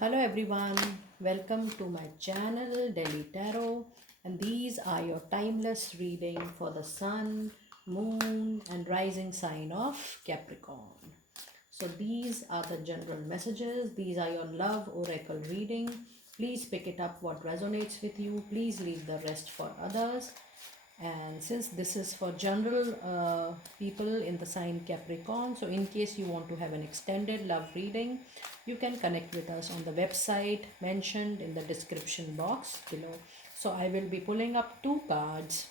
Hello everyone, welcome to my channel Delhi Tarot, and these are your timeless reading for the sun, moon and rising sign of Capricorn. So these are the general messages, these are your love oracle reading. Please pick it up what resonates with you, please leave the rest for others. And since this is for general people in the sign Capricorn, so in case you want to have an extended love reading, you can connect with us on the website mentioned in the description box below. So I will be pulling up two cards.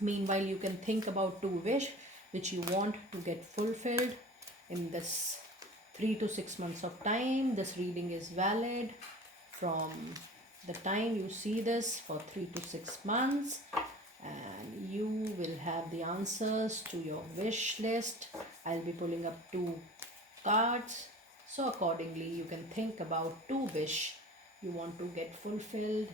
Meanwhile, you can think about two wish which you want to get fulfilled in this 3 to 6 months of time. This reading is valid from the time you see this for 3 to 6 months, and you will have the answers to your wish list. I'll be pulling up two cards, so accordingly you can think about two wish you want to get fulfilled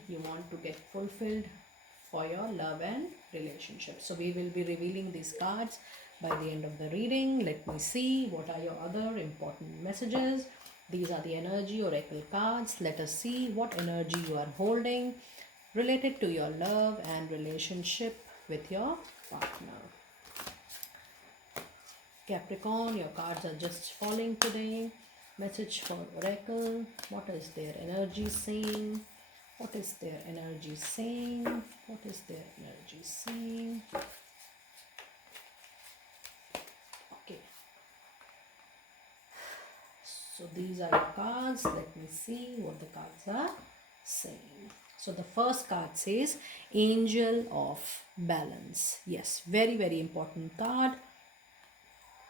for your love and relationship. So we will be revealing these cards by the end of the reading. Let me see what are your other important messages. These are the energy oracle cards. Let us see what energy you are holding related to your love and relationship with your partner. Capricorn, your cards are just falling today. Message for oracle. What is their energy saying? What is their energy saying? What is their energy saying? Okay. So these are your cards. Let me see what the cards are saying. So the first card says Angel of Balance. Yes, very, very important card.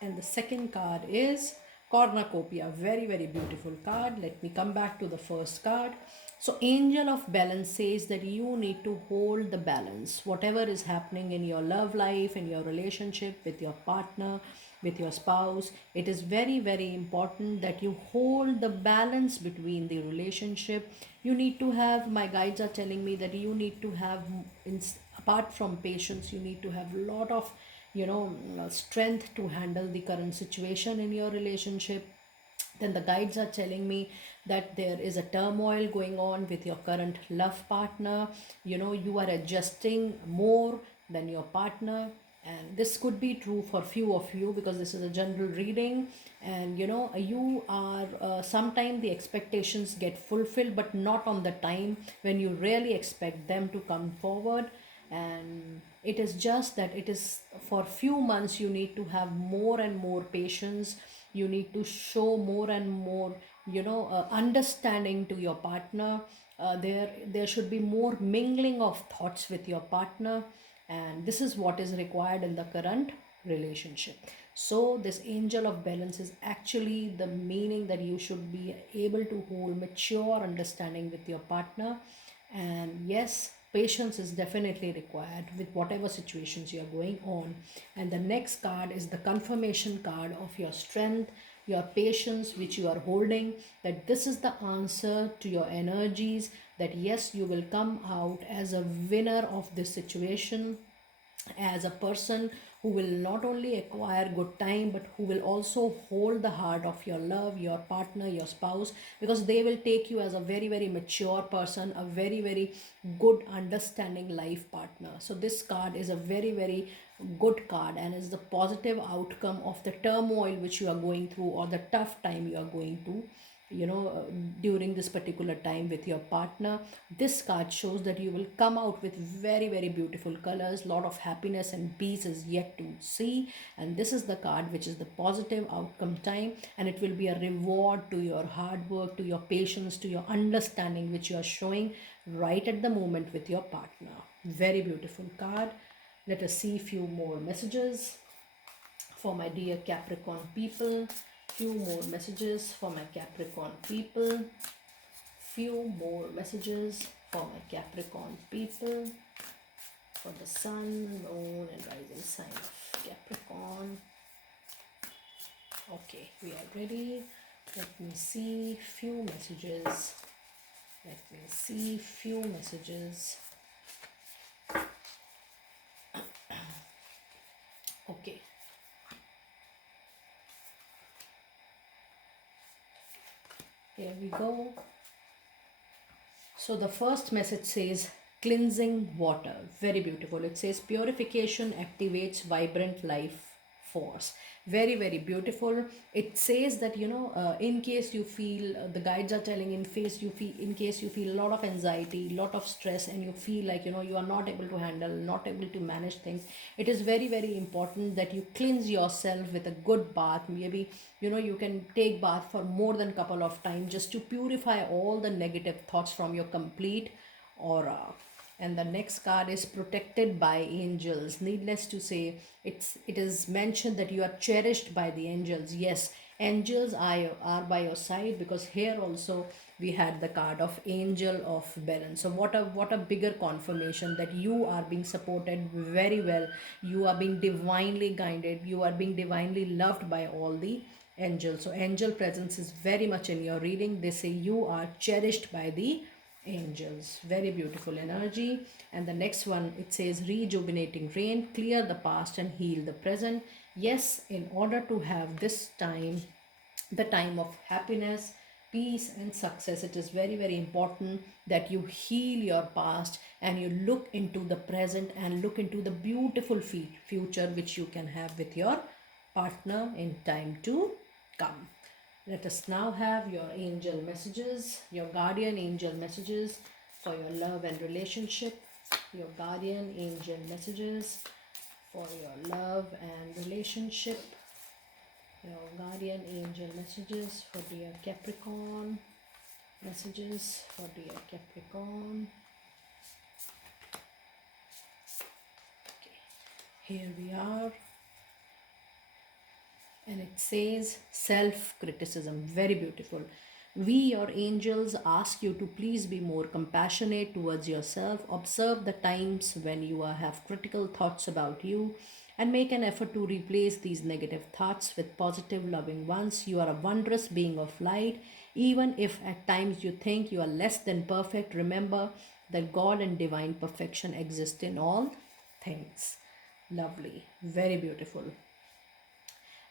And the second card is Cornucopia. Very, very beautiful card. Let me come back to the first card. So Angel of Balance says that you need to hold the balance. Whatever is happening in your love life, in your relationship with your partner, with your spouse, it is very, very important that you hold the balance between the relationship. You need to have, my guides are telling me that you need to have, apart from patience, you need to have a lot of strength to handle the current situation in your relationship. Then the guides are telling me that there is a turmoil going on with your current love partner. You are adjusting more than your partner, and this could be true for few of you because this is a general reading. And you are sometimes the expectations get fulfilled but not on the time when you really expect them to come forward. And it is just that it is for few months you need to have more and more patience. You need to show more and more understanding to your partner. There should be more mingling of thoughts with your partner, and this is what is required in the current relationship. So this Angel of Balance is actually the meaning that you should be able to hold mature understanding with your partner. And yes, patience is definitely required with whatever situations you are going on. And the next card is the confirmation card of your strength, your patience which you are holding, that this is the answer to your energies, that yes, you will come out as a winner of this situation, as a person who will not only acquire good time but who will also hold the heart of your love, your partner, your spouse, because they will take you as a very, very mature person, a very, very good understanding life partner. So this card is a very, very good card and is the positive outcome of the turmoil which you are going through or the tough time you are going to during this particular time with your partner. This card shows that you will come out with very, very beautiful colors. Lot of happiness and peace is yet to see, and this is the card which is the positive outcome time, and it will be a reward to your hard work, to your patience, to your understanding which you are showing right at the moment with your partner. Very beautiful card. Let us see few more messages for my dear Capricorn people. Few more messages for my Capricorn people. Few more messages for my Capricorn people. For the sun, moon and rising sign of Capricorn. Okay, we are ready. Let me see few messages. Let me see few messages. Okay. Here we go. So the first message says cleansing water. Very beautiful. It says purification activates vibrant life force. Very, very beautiful. It says that, in case you feel, the guides are telling, in case you feel a lot of anxiety, lot of stress, and you feel like, you are not able to handle, not able to manage things, it is very, very important that you cleanse yourself with a good bath. Maybe, you can take bath for more than couple of times just to purify all the negative thoughts from your complete aura. And the next card is protected by angels. Needless to say, it is mentioned that you are cherished by the angels. Yes, angels are by your side, because here also we had the card of angel of balance. So what a bigger confirmation that you are being supported very well, you are being divinely guided, you are being divinely loved by all the angels. So angel presence is very much in your reading. They say you are cherished by the angels. Very beautiful energy. And the next one, it says rejuvenating rain, clear the past and heal the present. Yes, in order to have this time, the time of happiness, peace and success, it is very, very important that you heal your past and you look into the present and look into the beautiful future which you can have with your partner in time to come. Let us now have your angel messages, your guardian angel messages for your love and relationship. Your guardian angel messages for your love and relationship. Your guardian angel messages for dear Capricorn. Messages for dear Capricorn. Okay. Here we are. And it says self-criticism. Very beautiful. We, your angels, ask you to please be more compassionate towards yourself. Observe the times when you have critical thoughts about you and make an effort to replace these negative thoughts with positive, loving ones. You are a wondrous being of light. Even if at times you think you are less than perfect, remember that God and divine perfection exist in all things. Lovely. Very beautiful.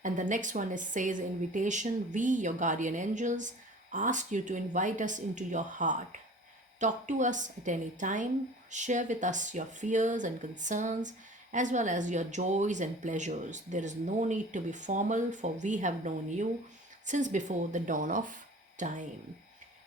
And the next one is says invitation. We, your guardian angels, ask you to invite us into your heart. Talk to us at any time. Share with us your fears and concerns, as well as your joys and pleasures. There is no need to be formal, for we have known you since before the dawn of time.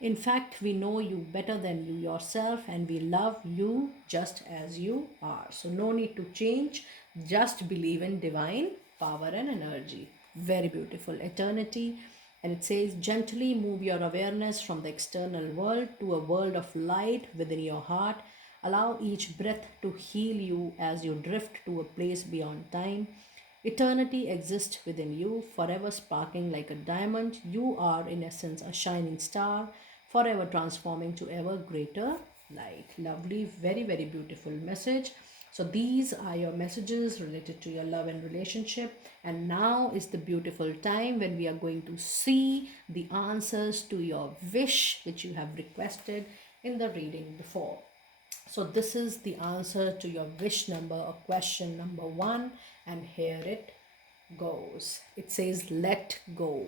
In fact, we know you better than you yourself, and we love you just as you are. So, no need to change, just believe in divine power and energy. Very beautiful. Eternity. And it says, gently move your awareness from the external world to a world of light within your heart. Allow each breath to heal you as you drift to a place beyond time. Eternity exists within you, forever sparkling like a diamond. You are, in essence, a shining star, forever transforming to ever greater light. Lovely, very, very beautiful message. So, these are your messages related to your love and relationship. And now is the beautiful time when we are going to see the answers to your wish, which you have requested in the reading before. So this is the answer to your wish number or question number 1, and here it goes. It says let go.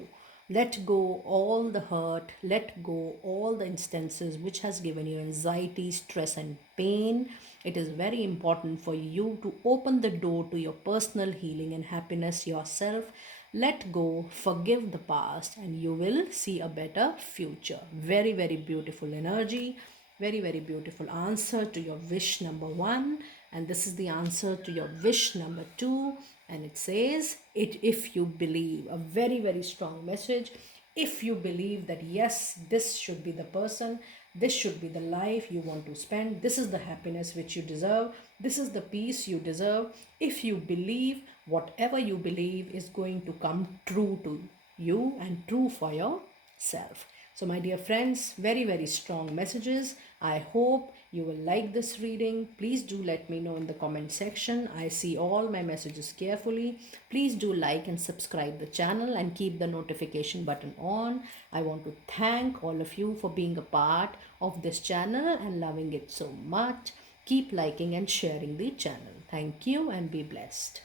Let go all the hurt, let go all the instances which has given you anxiety, stress and pain. It is very important for you to open the door to your personal healing and happiness yourself. Let go, forgive the past, and you will see a better future. Very, very beautiful energy. Very, very beautiful answer to your wish number 1. And this is the answer to your wish number 2. And it says, it if you believe, a very, very strong message. If you believe that yes, this should be the person, this should be the life you want to spend, this is the happiness which you deserve, this is the peace you deserve. If you believe, whatever you believe is going to come true to you and true for yourself. So, my dear friends, very, very strong messages. I hope you will like this reading. Please do let me know in the comment section. I see all my messages carefully. Please do like and subscribe the channel and keep the notification button on. I want to thank all of you for being a part of this channel and loving it so much. Keep liking and sharing the channel. Thank you and be blessed.